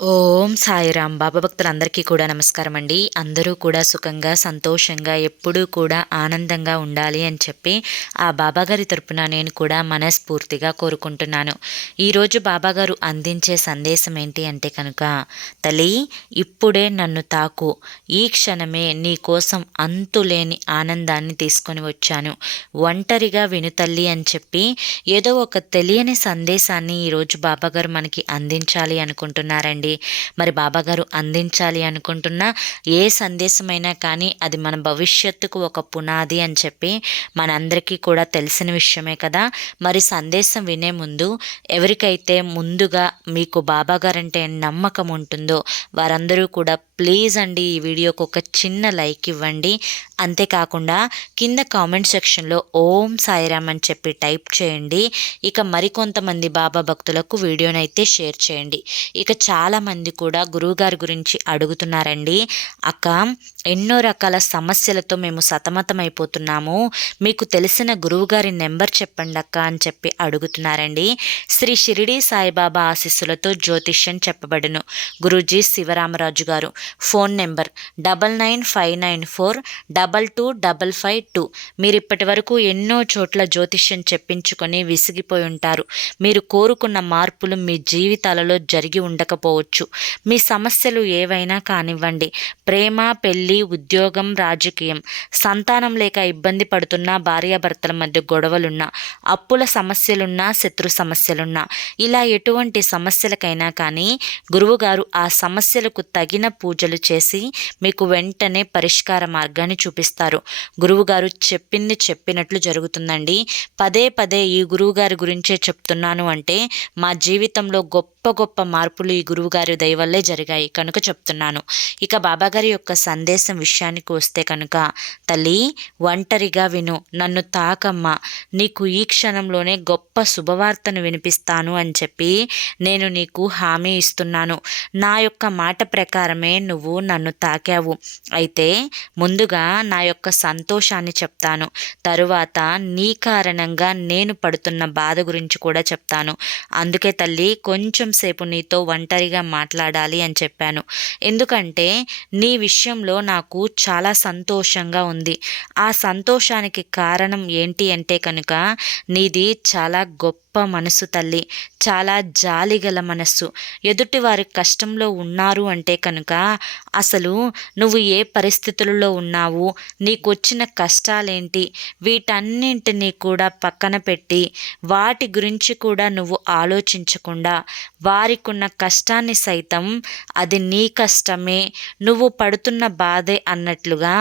ఓం సాయిరామ్. బాబా భక్తులందరికీ కూడా నమస్కారం అండి. అందరూ కూడా సుఖంగా, సంతోషంగా, ఎప్పుడూ కూడా ఆనందంగా ఉండాలి అని చెప్పి ఆ బాబాగారి తరపున నేను కూడా మనస్ఫూర్తిగా కోరుకుంటున్నాను. ఈరోజు బాబాగారు అందించే సందేశం ఏంటి అంటే కనుక, తల్లి ఇప్పుడే నన్ను తాకు, ఈ క్షణమే నీ కోసం అంతులేని ఆనందాన్ని తీసుకొని వచ్చాను, ఒంటరిగా విను తల్లి అని చెప్పి ఏదో ఒక తెలియని సందేశాన్ని ఈరోజు బాబాగారు మనకి అందించాలి అనుకుంటున్నారండి. మరి బాబాగారు అందించాలి అనుకుంటున్న ఏ సందేశమైనా కానీ అది మన భవిష్యత్తుకు ఒక పునాది అని చెప్పి మనందరికీ కూడా తెలిసిన విషయమే కదా. మరి సందేశం వినే ముందు ఎవరికైతే ముందుగా మీకు బాబాగారంటే నమ్మకం ఉంటుందో వారందరూ కూడా ప్లీజ్ అండి ఈ వీడియోకి ఒక చిన్న లైక్ ఇవ్వండి. అంతేకాకుండా కింద కామెంట్ సెక్షన్లో ఓం సాయిరామ్ అని చెప్పి టైప్ చేయండి. ఇక మరికొంతమంది బాబా భక్తులకు వీడియోనైతే షేర్ చేయండి. ఇక చాలామంది కూడా గురువుగారి గురించి అడుగుతున్నారండి. అక్క, ఎన్నో రకాల సమస్యలతో మేము సతమతమైపోతున్నాము, మీకు తెలిసిన గురువుగారి నెంబర్ చెప్పండి అక్క అని చెప్పి అడుగుతున్నారండి. శ్రీ షిరిడి సాయిబాబా ఆశీస్సులతో జ్యోతిష్యం చెప్పబడును. గురూజీ శివరామరాజు గారు. Phone number 9959422552. మీరు ఇప్పటి వరకు ఎన్నో చోట్ల జ్యోతిష్యం చెప్పించుకొని విసిగిపోయి ఉంటారు. మీరు కోరుకున్న మార్పులు మీ జీవితాలలో జరిగి ఉండకపోవచ్చు. మీ సమస్యలు ఏవైనా కానివ్వండి, ప్రేమ, పెళ్లి, ఉద్యోగం, రాజకీయం, సంతానం లేక ఇబ్బంది పడుతున్నా, భార్యాభర్తల మధ్య గొడవలున్నా, అప్పుల సమస్యలున్నా, శత్రు సమస్యలున్నా, ఇలా ఎటువంటి సమస్యలకైనా కానీ గురువుగారు ఆ సమస్యలకు తగిన పూజలు చేసి మీకు వెంటనే పరిష్కార మార్గాన్ని చూపిస్తారు. గురువుగారు చెప్పింది చెప్పినట్లు జరుగుతుందండి. పదే పదే ఈ గురువుగారి గురించే చెప్తున్నాను అంటే మా జీవితంలో గొప్ప గొప్ప మార్పులు ఈ గురువుగారి దయ వల్లే జరిగాయి కనుక చెప్తున్నాను. ఇక బాబాగారి యొక్క సందేశం విషయానికి వస్తే కనుక, తల్లి ఒంటరిగా విను, నన్ను తాకమ్మా, నీకు ఈ క్షణంలోనే గొప్ప శుభవార్తను వినిపిస్తాను అని చెప్పి నేను నీకు హామీ ఇస్తున్నాను. నా యొక్క మాట ప్రకారమే నువ్వు నన్ను తాకావు. అయితే ముందుగా నా యొక్క సంతోషాన్ని చెప్తాను, తరువాత నీ కారణంగా నేను పడుతున్న బాధ గురించి కూడా చెప్తాను. అందుకే తల్లి కొంచెం సేపు నీతో ఒంటరిగా మాట్లాడాలి అని చెప్పాను. ఎందుకంటే నీ విషయంలో నాకు చాలా సంతోషంగా ఉంది. ఆ సంతోషానికి కారణం ఏంటి అంటే కనుక, నీది చాలా గొప్ప మనసు తల్లి, చాలా జాలిగల మనస్సు. ఎదుటి వారి కష్టంలో ఉన్నారు అంటే కనుక అసలు నువ్వు ఏ పరిస్థితులలో ఉన్నావు, నీకొచ్చిన కష్టాలేంటి, వీటన్నింటినీ కూడా పక్కన పెట్టి వాటి గురించి కూడా నువ్వు ఆలోచించకుండా వారికున్న కష్టాన్ని సైతం అది నీ కష్టమే, నువ్వు పడుతున్న బాధే అన్నట్లుగా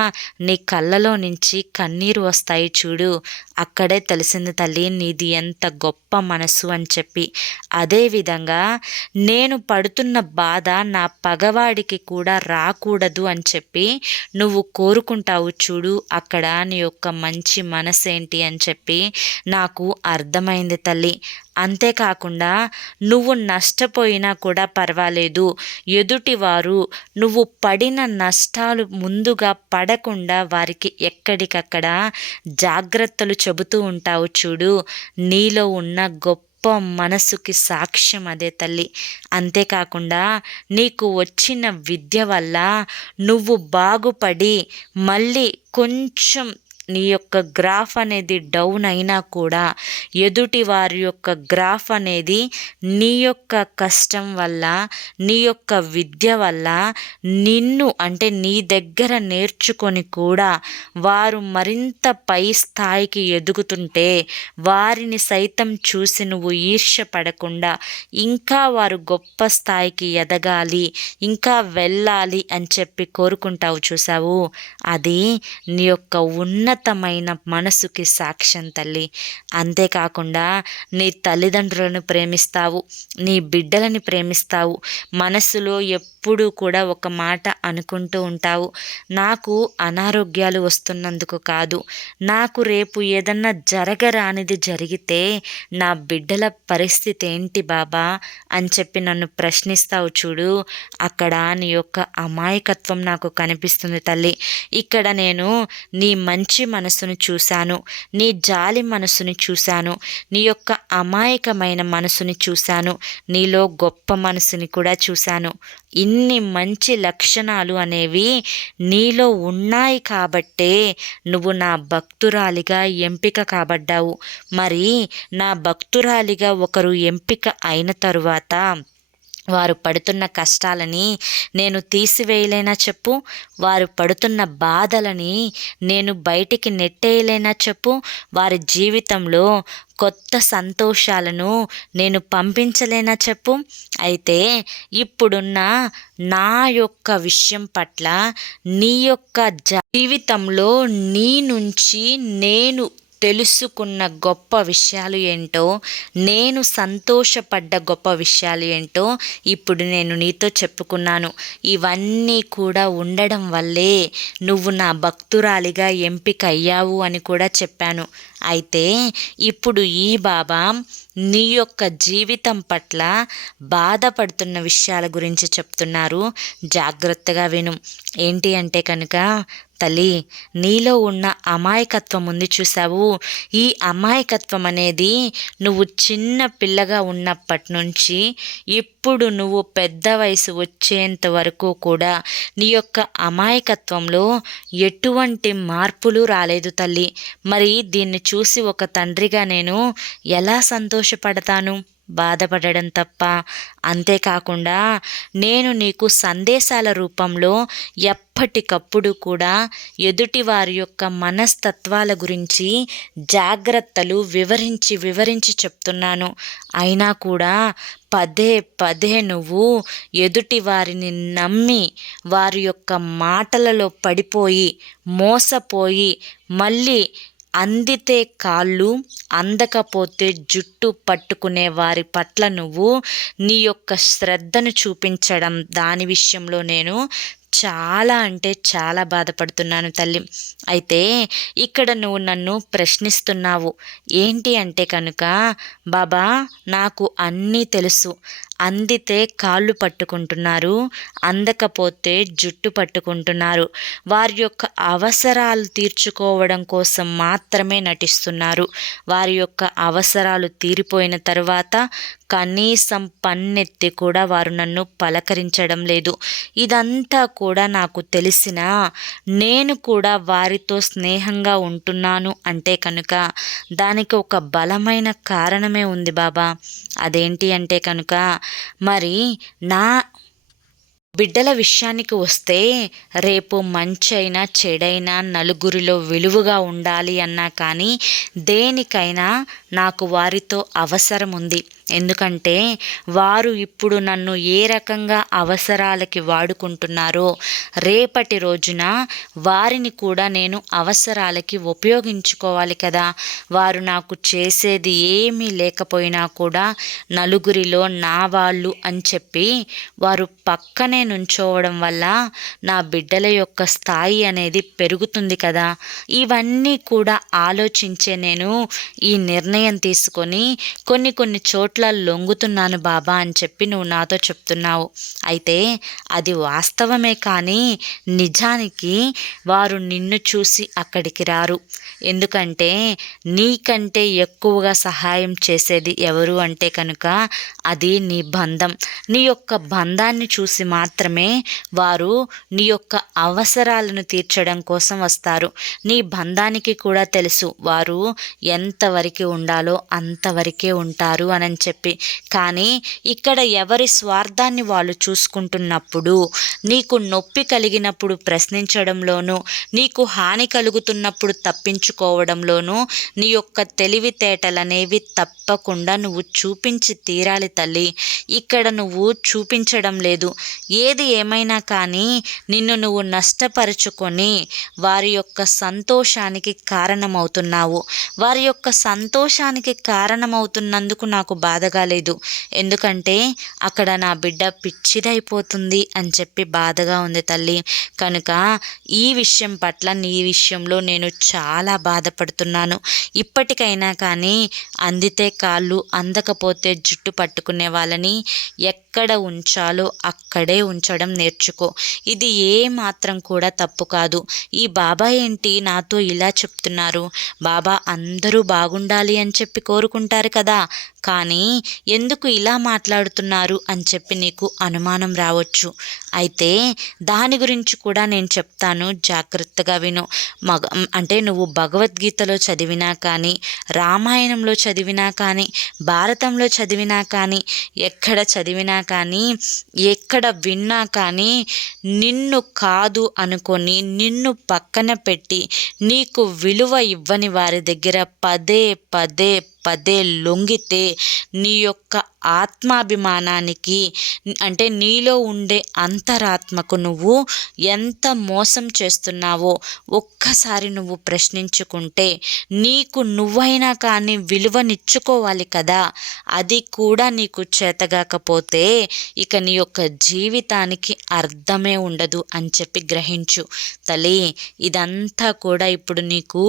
నీ కళ్ళలో నుంచి కన్నీరు వస్తాయి చూడు, అక్కడే తెలిసింది తల్లి నీది ఎంత గొప్ప మనసు అని చెప్పి. అదేవిధంగా నేను పడుతున్న బాధ నా పగవాడికి కూడా రాకూడదు అని చెప్పి నువ్వు కోరుకుంటావు చూడు, అక్కడ నీ యొక్క మంచి మనసు ఏంటి అని చెప్పి నాకు అర్థమైంది తల్లి. అంతేకాకుండా నువ్వు నష్టపోయినా కూడా పర్వాలేదు, ఎదుటివారు నువ్వు పడిన నష్టాలు ముందుగా పడకుండా వారికి ఎక్కడికక్కడ జాగ్రత్తలు చెబుతూ ఉంటావు చూడు, నీలో ఉన్న గొప్ప మనసుకి సాక్ష్యం అదే తల్లి. అంతేకాకుండా నీకు వచ్చిన విద్య వల్ల నువ్వు బాగుపడి మళ్ళీ కొంచెం నీ యొక్క గ్రాఫ్ అనేది డౌన్ అయినా కూడా ఎదుటి వారి యొక్క గ్రాఫ్ అనేది నీ యొక్క కష్టం వల్ల, నీ యొక్క విద్య వల్ల నిన్ను అంటే నీ దగ్గర నేర్చుకొని కూడా వారు మరింత పై స్థాయికి ఎదుగుతుంటే వారిని సైతం చూసి నువ్వు ఈర్ష్య పడకుండా ఇంకా వారు గొప్ప స్థాయికి ఎదగాలి, ఇంకా వెళ్ళాలి అని చెప్పి కోరుకుంటావు చూసావు, అది నీ యొక్క ఉన్నతమైన మనసుకి సాక్ష్యం తల్లి. అంతేకాకుండా నీ తల్లిదండ్రులను ప్రేమిస్తావు, నీ బిడ్డలని ప్రేమిస్తావు, మనసులో ఎప్పుడూ కూడా ఒక మాట అనుకుంటూ ఉంటావు, నాకు అనారోగ్యాలు వస్తున్నందుకు కాదు, నాకు రేపు ఏదన్నా జరగరానిది జరిగితే నా బిడ్డల పరిస్థితి ఏంటి బాబా అని చెప్పి నన్ను ప్రశ్నిస్తావు చూడు, అక్కడ నీ యొక్క అమాయకత్వం నాకు కనిపిస్తుంది తల్లి. ఇక్కడ నేను నీ మంచి మనసును చూశాను, నీ జాలి మనసుని చూశాను, నీ యొక్క అమాయకమైన మనసుని చూశాను, నీలో గొప్ప మనసుని కూడా చూశాను. ఇన్ని మంచి లక్షణాలు అనేవి నీలో ఉన్నాయి కాబట్టే నువ్వు నా భక్తురాలిగా ఎంపిక కాబడ్డావు. మరి నా భక్తురాలిగా ఒకరు ఎంపిక అయిన తరువాత వారు పడుతున్న కష్టాలని నేను తీసివేయలేనా చెప్పు, వారు పడుతున్న బాధలని నేను బయటికి నెట్టేయలేనా చెప్పు, వారి జీవితంలో కొత్త సంతోషాలను నేను పంపించలేనా చెప్పు. అయితే ఇప్పుడున్న నా యొక్క విషయం పట్ల నీ యొక్క జీవితంలో నీ నుంచి నేను తెలుసుకున్న గొప్ప విషయాలు ఏంటో, నేను సంతోషపడ్డ గొప్ప విషయాలు ఏంటో ఇప్పుడు నేను నీతో చెప్పుకున్నాను. ఇవన్నీ కూడా ఉండడం వల్లే నువ్వు నా భక్తురాలిగా ఎంపిక అయ్యావు అని కూడా చెప్పాను. అయితే ఇప్పుడు ఈ బాబా నీ యొక్క జీవితం పట్ల బాధపడుతున్న విషయాల గురించి చెప్తున్నారు. జాగ్రత్తగా విను. ఏంటి అంటే కనుక తల్లి, నీలో ఉన్న అమాయకత్వం ఉంది చూసావు, ఈ అమాయకత్వం అనేది నువ్వు చిన్న పిల్లగా ఉన్నప్పటి నుంచి ఇప్పుడు నువ్వు పెద్ద వయసు వచ్చేంత వరకు కూడా నీ యొక్క అమాయకత్వంలో ఎటువంటి మార్పులు రాలేదు తల్లి. మరి దీన్ని చూసి ఒక తండ్రిగా నేను ఎలా సంతోషపడతాను? బాధపడడం తప్ప. అంతేకాకుండా నేను నీకు సందేశాల రూపంలో ఎప్పటికప్పుడు కూడా ఎదుటి వారి యొక్క మనస్తత్వాల గురించి జాగ్రత్తలు వివరించి చెప్తున్నాను. అయినా కూడా పదే పదే నువ్వు ఎదుటి వారిని నమ్మి వారి యొక్క మాటలలో పడిపోయి మోసపోయి మళ్ళీ అందితే కాళ్ళు అందకపోతే జుట్టు పట్టుకునే వారి పట్ల నువ్వు నీ యొక్క శ్రద్ధను చూపించడం, దాని విషయంలో నేను చాలా అంటే చాలా బాధపడుతున్నాను తల్లి. అయితే ఇక్కడ నువ్వు నన్ను ప్రశ్నిస్తున్నావు ఏంటి అంటే కనుక, బాబా నాకు అన్నీ తెలుసు, అందితే కాళ్ళు పట్టుకుంటున్నారు, అందకపోతే జుట్టు పట్టుకుంటున్నారు, వారి యొక్క అవసరాలు తీర్చుకోవడం కోసం మాత్రమే నటిస్తున్నారు. వారి యొక్క అవసరాలు తీరిపోయిన తర్వాత కనీసం పన్నెత్తి కూడా వారు నన్ను పలకరించడం లేదు. ఇదంతా కూడా నాకు తెలిసినా నేను కూడా వారితో స్నేహంగా ఉంటున్నాను అంటే కనుక దానికి ఒక బలమైన కారణమే ఉంది బాబా. అదేంటి అంటే కనుక, మరి నా బిడ్డల విషయానికి వస్తే రేపు మంచైనా చెడైనా నలుగురిలో విలువగా ఉండాలి అన్నా కానీ దేనికైనా నాకు వారితో అవసరం ఉంది. ఎందుకంటే వారు ఇప్పుడు నన్ను ఏ రకంగా అవసరాలకి వాడుకుంటున్నారో రేపటి రోజున వారిని కూడా నేను అవసరాలకి ఉపయోగించుకోవాలి కదా. వారు నాకు చేసేది ఏమీ లేకపోయినా కూడా నలుగురిలో నా వాళ్ళు అని చెప్పి వారు పక్కనే నుంచోవడం వల్ల నా బిడ్డల యొక్క స్థాయి అనేది పెరుగుతుంది కదా. ఇవన్నీ కూడా ఆలోచించే నేను ఈ నిర్ణయం తీసుకొని కొన్ని చోట్ల లొంగుతున్నాను బాబా అని చెప్పి నువ్వు నాతో చెప్తున్నావు. అయితే అది వాస్తవమే, కానీ నిజానికి వారు నిన్ను చూసి అక్కడికి రారు. ఎందుకంటే నీకంటే ఎక్కువగా సహాయం చేసేది ఎవరు అంటే కనుక అది నీ బంధం. నీ యొక్క బంధాన్ని చూసి మాత్రమే వారు నీ యొక్క అవసరాలను తీర్చడం కోసం వస్తారు. నీ బంధానికి కూడా తెలుసు వారు ఎంతవరకు ఉండాలో అంతవరకే ఉంటారు అని చెప్పి. కానీ ఇక్కడ ఎవరి స్వార్థాన్ని వాళ్ళు చూసుకుంటున్నప్పుడు, నీకు నొప్పి కలిగినప్పుడు ప్రశ్నించడంలోనూ, నీకు హాని కలుగుతున్నప్పుడు తప్పించుకోవడంలోనూ నీ యొక్క తెలివితేటలనేవి తప్పకుండా నువ్వు చూపించి తీరాలి తల్లి. ఇక్కడ నువ్వు చూపించడం లేదు. ఏది ఏమైనా కానీ నిన్ను నువ్వు నష్టపరుచుకొని వారి యొక్క సంతోషానికి కారణమవుతున్నావు. వారి యొక్క సంతోషాన్ని సంతోషానికి కారణమవుతున్నందుకు నాకు బాధగా లేదు. ఎందుకంటే అక్కడ నా బిడ్డ పిచ్చిదైపోతుంది అని చెప్పి బాధగా ఉంది తల్లి. కనుక ఈ విషయం పట్ల నీ విషయంలో నేను చాలా బాధపడుతున్నాను. ఇప్పటికైనా కానీ అందితే కాళ్ళు, అందకపోతే జుట్టు పట్టుకునే వాళ్ళని ఎక్కడ ఉంచాలో అక్కడే ఉంచడం నేర్చుకో. ఇది ఏ మాత్రం కూడా తప్పు కాదు. ఈ బాబా ఏంటి నాతో ఇలా చెప్తున్నారు? బాబా అందరూ బాగుండాలి అని చెప్పి కోరుకుంటారు కదా, కానీ ఎందుకు ఇలా మాట్లాడుతున్నారు అని చెప్పి నీకు అనుమానం రావచ్చు. అయితే దాని గురించి కూడా నేను చెప్తాను, జాగ్రత్తగా విను. అంటే నువ్వు భగవద్గీతలో చదివినా కానీ, రామాయణంలో చదివినా కానీ, భారతంలో చదివినా కానీ, ఎక్కడ చదివినా కానీ, ఎక్కడ విన్నా కానీ, నిన్ను కాదు అనుకొని నిన్ను పక్కన పెట్టి నీకు విలువ ఇవ్వని వారి దగ్గర పదే పదే పదే లొంగితే నీ యొక్క ఆత్మాభిమానానికి, అంటే నీలో ఉండే అంతరాత్మకు నువ్వు ఎంత మోసం చేస్తున్నావో ఒక్కసారి నువ్వు ప్రశ్నించుకుంటే, నీకు నువ్వైనా కానీ విలువనిచ్చుకోవాలి కదా. అది కూడా నీకు చేతగాకపోతే ఇక నీ యొక్క జీవితానికి అర్థమే ఉండదు అని చెప్పి గ్రహించు తల్లి. ఇదంతా కూడా ఇప్పుడు నీకు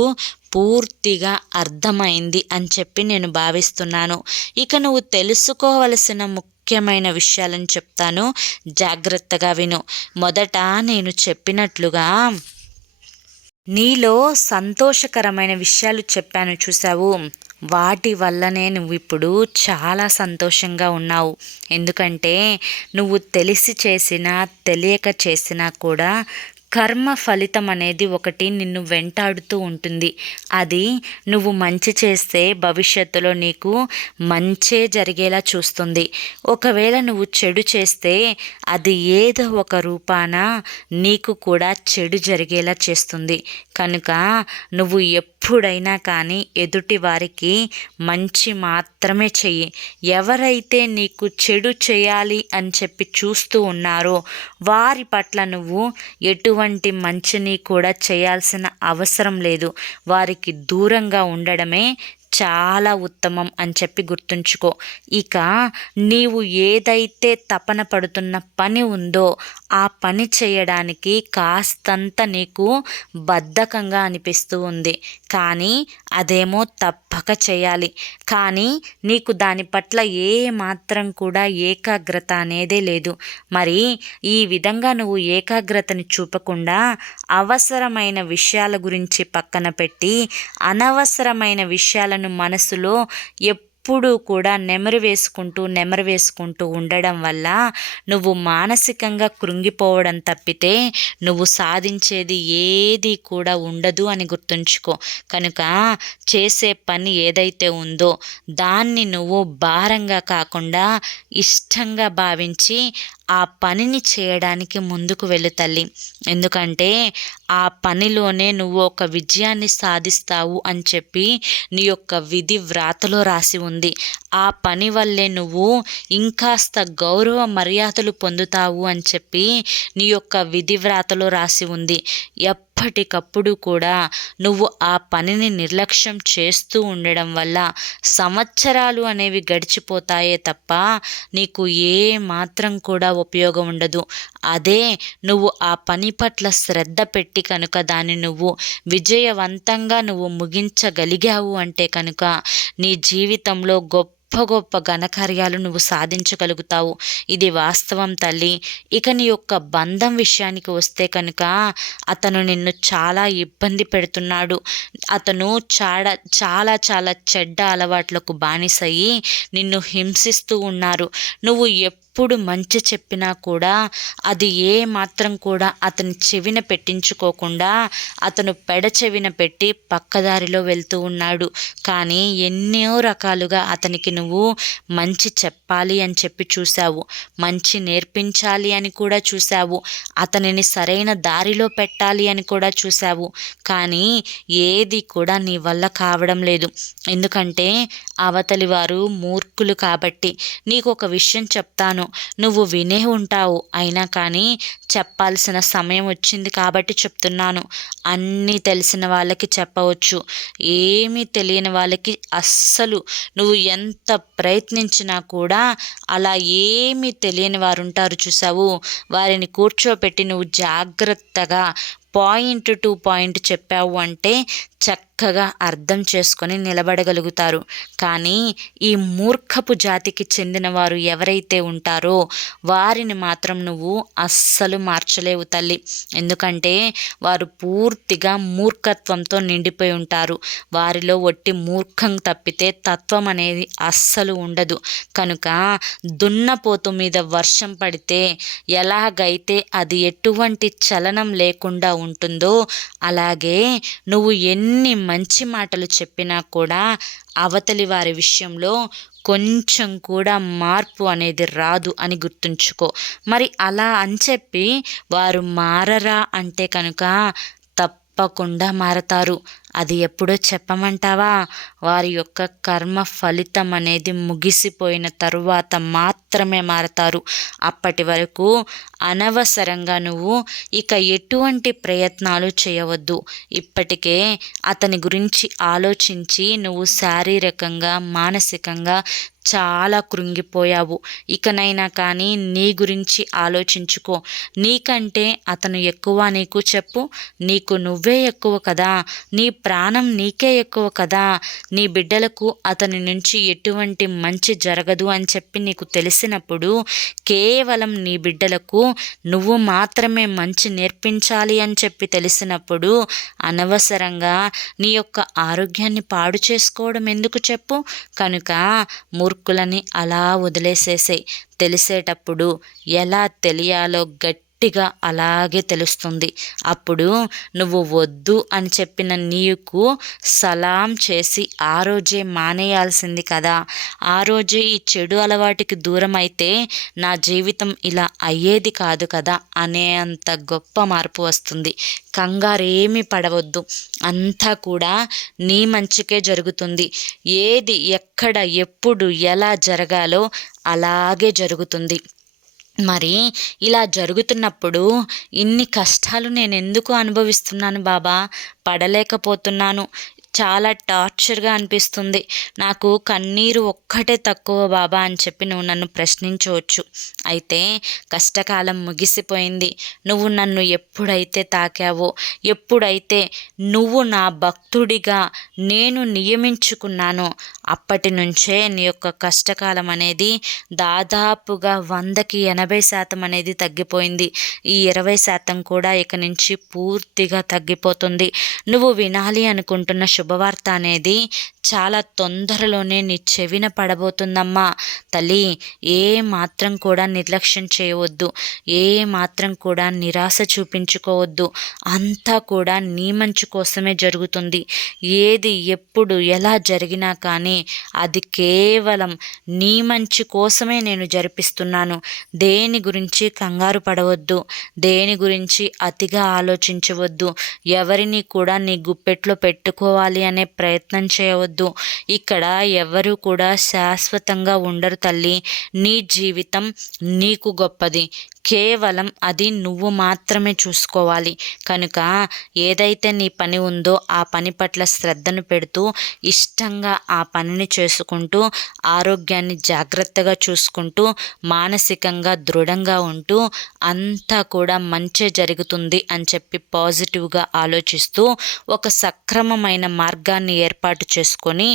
పూర్తిగా అర్థమైంది అని చెప్పి నేను భావిస్తున్నాను. ఇక నువ్వు తెలుసుకోవలసిన ముఖ్యమైన విషయాలను చెప్తాను, జాగ్రత్తగా విను. మొదట నేను చెప్పినట్లుగా నీలో సంతోషకరమైన విషయాలు చెప్పాను చూసావు, వాటి వల్లనే నువ్వు ఇప్పుడు చాలా సంతోషంగా ఉన్నావు. ఎందుకంటే నువ్వు తెలిసి చేసినా తెలియక చేసినా కూడా కర్మ ఫలితం అనేది ఒకటి నిన్ను వెంటాడుతూ ఉంటుంది. అది నువ్వు మంచి చేస్తే భవిష్యత్తులో నీకు మంచే జరిగేలా చూస్తుంది. ఒకవేళ నువ్వు చెడు చేస్తే అది ఏదో ఒక రూపాన నీకు కూడా చెడు జరిగేలా చేస్తుంది. కనుక నువ్వు ఎప్పుడైనా కానీ ఎదుటి వారికి మంచి మాత్రమే చెయ్యి. ఎవరైతే నీకు చెడు చేయాలి అని చెప్పి చూస్తూ ఉన్నారో వారి పట్ల నువ్వు ఎటువంటి మంచిని కూడా చేయాల్సిన అవసరం లేదు. వారికి దూరంగా ఉండడమే చాలా ఉత్తమం అని చెప్పి గుర్తుంచుకో. ఇక నీవు ఏదైతే తపన పడుతున్న పని ఉందో ఆ పని చేయడానికి కాస్తంత నీకు బద్ధకంగా అనిపిస్తూ ఉంది, కానీ అదేమో తప్పక చేయాలి. కానీ నీకు దాని పట్ల ఏ మాత్రం కూడా ఏకాగ్రత అనేదే లేదు. మరి ఈ విధంగా నువ్వు ఏకాగ్రతని చూపకుండా అవసరమైన విషయాల గురించి పక్కన పెట్టి అనవసరమైన విషయాలను మనసులో ఎప్పుడూ కూడా నెమరు వేసుకుంటూ ఉండడం వల్ల నువ్వు మానసికంగా కృంగిపోవడం తప్పితే నువ్వు సాధించేది ఏది కూడా ఉండదు అని గుర్తుంచుకో. కనుక చేసే పని ఏదైతే ఉందో దాన్ని నువ్వు భారంగా కాకుండా ఇష్టంగా భావించి ఆ పనిని చేయడానికి ముందుకు వెళ్ళు తల్లి. ఎందుకంటే ఆ పనిలోనే నువ్వు ఒక విజయాన్ని సాధిస్తావు అని చెప్పి నీ యొక్క విధి వ్రాతలో రాసి ఉంది. ఆ పని వల్లే నువ్వు ఇంకాస్త గౌరవ మర్యాదలు పొందుతావు అని చెప్పి నీ యొక్క విధి వ్రాతలో రాసి ఉంది. ఎప్పటికప్పుడు కూడా నువ్వు ఆ పనిని నిర్లక్ష్యం చేస్తూ ఉండడం వల్ల సంవత్సరాలు అనేవి గడిచిపోతాయే తప్ప నీకు ఏ మాత్రం కూడా ఉపయోగం ఉండదు. అదే నువ్వు ఆ పని పట్ల శ్రద్ధ పెట్టి కనుక దాన్ని నువ్వు విజయవంతంగా నువ్వు ముగించగలిగావు అంటే కనుక నీ జీవితంలో గొప్ప ఘనకార్యాలు నువ్వు సాధించగలుగుతావు. ఇది వాస్తవం తల్లి. ఇక నీ యొక్క బంధం విషయానికి వస్తే కనుక అతను నిన్ను చాలా ఇబ్బంది పెడుతున్నాడు. అతను చాలా చాలా చెడ్డ అలవాట్లకు బానిసయ్యి నిన్ను హింసిస్తూ ఉన్నారు. నువ్వు ఎప్పుడు మంచి చెప్పినా కూడా అది ఏ మాత్రం కూడా అతని చెవిన పెట్టించుకోకుండా అతను పెడచెవిన పెట్టి పక్కదారిలో వెళ్తూ ఉన్నాడు. కానీ ఎన్నో రకాలుగా అతనికి నువ్వు మంచి చెప్పాలి అని చెప్పి చూశావు, మంచి నేర్పించాలి అని కూడా చూశావు, అతనిని సరైన దారిలో పెట్టాలి అని కూడా చూశావు. కానీ ఏది కూడా నీ వల్ల కావడం లేదు. ఎందుకంటే అవతలి వారు మూర్ఖులు కాబట్టి. నీకు ఒక విషయం చెప్తాను, నువ్వు వినే ఉంటావు, అయినా కానీ చెప్పాల్సిన సమయం వచ్చింది కాబట్టి చెప్తున్నాను. అన్నీ తెలిసిన వాళ్ళకి చెప్పవచ్చు, ఏమీ తెలియని వాళ్ళకి అస్సలు నువ్వు ఎంత ప్రయత్నించినా కూడా అలా ఏమీ తెలియని వారు ఉంటారు చూసావు, వారిని కూర్చోపెట్టి నువ్వు జాగ్రత్తగా పాయింట్ టు పాయింట్ చెప్పావు అంటే చక్కగా అర్థం చేసుకొని నిలబడగలుగుతారు. కానీ ఈ మూర్ఖపు జాతికి చెందిన వారు ఎవరైతే ఉంటారో వారిని మాత్రం నువ్వు అస్సలు మార్చలేవు తల్లి. ఎందుకంటే వారు పూర్తిగా మూర్ఖత్వంతో నిండిపోయి ఉంటారు. వారిలో ఒట్టి మూర్ఖం తప్పితే తత్వం అనేది అస్సలు ఉండదు. కనుక దున్నపోతు మీద వర్షం పడితే ఎలాగైతే అది ఎటువంటి చలనం లేకుండా ఉంటుందో, అలాగే నువ్వు ఎన్ని మంచి మాటలు చెప్పినా కూడా అవతలి వారి విషయంలో కొంచెం కూడా మార్పు అనేది రాదు అని గుర్తుంచుకో. మరి అలా అని చెప్పి వారు మారరా అంటే కనుక తప్పకుండా మారతారు. అది ఎప్పుడో చెప్పమంటావా? వారి యొక్క కర్మ ఫలితం అనేది ముగిసిపోయిన తరువాత మాత్రమే మారతారు. అప్పటి వరకు అనవసరంగా నువ్వు ఇక ఎటువంటి ప్రయత్నాలు చేయవద్దు. ఇప్పటికే అతని గురించి ఆలోచించి నువ్వు శారీరకంగా, మానసికంగా చాలా కృంగిపోయావు. ఇకనైనా కానీ నీ గురించి ఆలోచించుకో. నీకంటే అతను ఎక్కువ నీకు చెప్పు, నీకు నువ్వే ఎక్కువ కదా, నీ ప్రాణం నీకే ఎక్కువ కదా. నీ బిడ్డలకు అతని నుంచి ఎటువంటి మంచి జరగదు అని చెప్పి నీకు తెలిసినప్పుడు, కేవలం నీ బిడ్డలకు నువ్వు మాత్రమే మంచి నేర్పించాలి అని చెప్పి తెలిసినప్పుడు అనవసరంగా నీ యొక్క ఆరోగ్యాన్ని పాడు చేసుకోవడం ఎందుకు చెప్పు? కనుక మూర్ఖులని అలా వదిలేసేసే. తెలిసేటప్పుడు ఎలా తెలియాలో గట్టిగా అలాగే తెలుస్తుంది. అప్పుడు నువ్వు వద్దు అని చెప్పిన నీకు సలాం చేసి ఆ రోజే మానేయాల్సింది కదా. ఆ రోజే ఈ చెడు అలవాటుకి దూరం అయితే నా జీవితం ఇలా అయ్యేది కాదు కదా అనే అంత గొప్ప మార్పు వస్తుంది. కంగారేమీ పడవద్దు, అంతా కూడా నీ మంచికే జరుగుతుంది. ఏది ఎక్కడ ఎప్పుడు ఎలా జరగాలో అలాగే జరుగుతుంది. మరి ఇలా జరుగుతున్నప్పుడు ఇన్ని కష్టాలు నేను ఎందుకు అనుభవిస్తున్నాను బాబా? పడలేకపోతున్నాను, చాలా టార్చర్గా అనిపిస్తుంది, నాకు కన్నీరు ఒక్కటే తక్కువ బాబా అని చెప్పి నువ్వు నన్ను ప్రశ్నించవచ్చు. అయితే కష్టకాలం ముగిసిపోయింది. నువ్వు నన్ను ఎప్పుడైతే తాకావో, ఎప్పుడైతే నువ్వు నా భక్తుడిగా నేను నియమించుకున్నానో అప్పటి నుంచే నీ యొక్క కష్టకాలం అనేది దాదాపుగా 100కి 80% అనేది తగ్గిపోయింది. ఈ 20% కూడా ఇక నుంచి పూర్తిగా తగ్గిపోతుంది. నువ్వు వినాలి అనుకుంటున్న శుభవార్త అనేది చాలా తొందరలోనే నీ చెవిన పడబోతుందమ్మా. తల్లి, ఏ మాత్రం కూడా నిర్లక్ష్యం చేయవద్దు, ఏ మాత్రం కూడా నిరాశ చూపించుకోవద్దు. అంతా కూడా నీ మంచి కోసమే జరుగుతుంది. ఏది ఎప్పుడు ఎలా జరిగినా కానీ అది కేవలం నీ మంచి కోసమే నేను జరిపిస్తున్నాను. దేని గురించి కంగారు పడవద్దు, దేని గురించి అతిగా ఆలోచించవద్దు, ఎవరిని కూడా నీ గుప్పెట్లో పెట్టుకోవాలి అనే ప్రయత్నం చేయవద్దు. ఇక్కడ ఎవరు కూడా శాశ్వతంగా ఉండరు తల్లి. నీ జీవితం నీకు గొప్పది, కేవలం అది నువ్వు మాత్రమే చూసుకోవాలి. కనుక ఏదైతే నీ పని ఉందో ఆ పని పట్ల శ్రద్ధను పెడుతూ ఇష్టంగా ఆ పనిని చేసుకుంటూ ఆరోగ్యాన్ని జాగ్రత్తగా చూసుకుంటూ మానసికంగా దృఢంగా ఉంటూ అంతా కూడా మంచి జరుగుతుంది అని చెప్పి పాజిటివ్గా ఆలోచిస్తూ ఒక సక్రమమైన మార్గాన్ని ఏర్పాటు చేసుకొని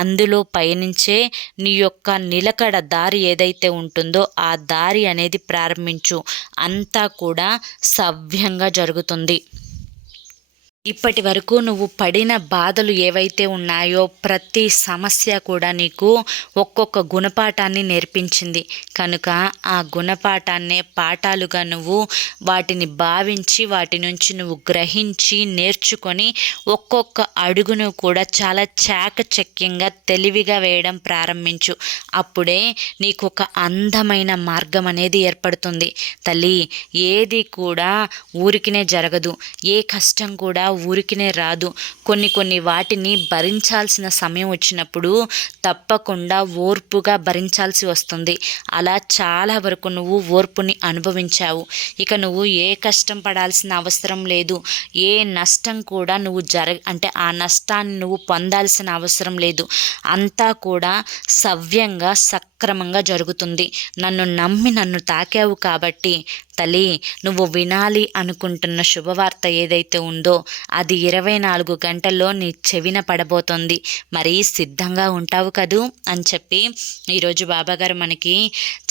అందులో పయనించే నీ యొక్క నిలకడ దారి ఏదైతే ఉంటుందో ఆ దారి అనేది ప్రారంభించు. అంతా కూడా సవ్యంగా జరుగుతుంది. ఇప్పటి వరకు నువ్వు పడిన బాధలు ఏవైతే ఉన్నాయో ప్రతి సమస్య కూడా నీకు ఒక్కొక్క గుణపాఠాన్ని నేర్పించింది. కనుక ఆ గుణపాఠాన్నే పాఠాలుగా నువ్వు వాటిని భావించి వాటి నుంచి నువ్వు గ్రహించి నేర్చుకొని ఒక్కొక్క అడుగును కూడా చాలా చాకచక్యంగా తెలివిగా వేయడం ప్రారంభించు. అప్పుడే నీకు ఒక అందమైన మార్గం అనేది ఏర్పడుతుంది. తల్లి, ఏది కూడా ఊరికినే జరగదు, ఏ కష్టం కూడా ఊరికినే రాదు. కొన్ని వాటిని భరించాల్సిన సమయం వచ్చినప్పుడు తప్పకుండా ఓర్పుగా భరించాల్సి వస్తుంది. అలా చాలా వరకు నువ్వు ఓర్పుని అనుభవించావు. ఇక నువ్వు ఏ కష్టం పడాల్సిన అవసరం లేదు. ఏ నష్టం కూడా నువ్వు అంటే ఆ నష్టాన్ని నువ్వు పొందాల్సిన అవసరం లేదు. అంతా కూడా సవ్యంగా సక్రమంగా జరుగుతుంది. నన్ను నమ్మి నన్ను తాకావు కాబట్టి తల్లి, నువ్వు వినాలి అనుకుంటున్న శుభవార్త ఏదైతే ఉందో అది 24 గంటల్లో నీ చెవిన పడబోతోంది. మరి సిద్ధంగా ఉంటావు కదూ అని చెప్పి ఈరోజు బాబాగారు మనకి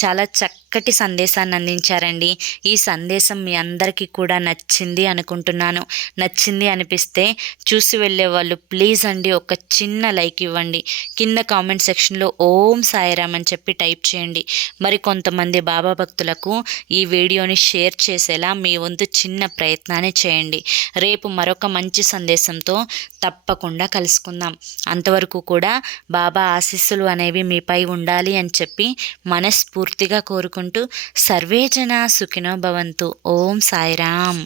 చాలా చక్కటి సందేశాన్ని అందించారండి. ఈ సందేశం మీ అందరికీ కూడా నచ్చింది అనుకుంటున్నాను. నచ్చింది అనిపిస్తే చూసి వెళ్ళే వాళ్ళు ప్లీజ్ అండి ఒక చిన్న లైక్ ఇవ్వండి. కింద కామెంట్ సెక్షన్లో ఓం సాయిరామ్ అని చెప్పి టైప్ చేయండి. మరి కొంతమంది బాబా భక్తులకు ఈ వీడియోని షేర్ చేసేలా మీ వంతు చిన్న ప్రయత్నాన్ని చేయండి. రేపు మరొక మంచి సందేశంతో తప్పకుండా కలుసుకుందాం. అంతవరకు కూడా బాబా ఆశీస్సులు అనేవి మీపై ఉండాలి అని చెప్పి మనస్ఫూర్తిగా కోరుకుంటూ సర్వేజన సుఖినో భవంతు. ఓం సాయిరామ్.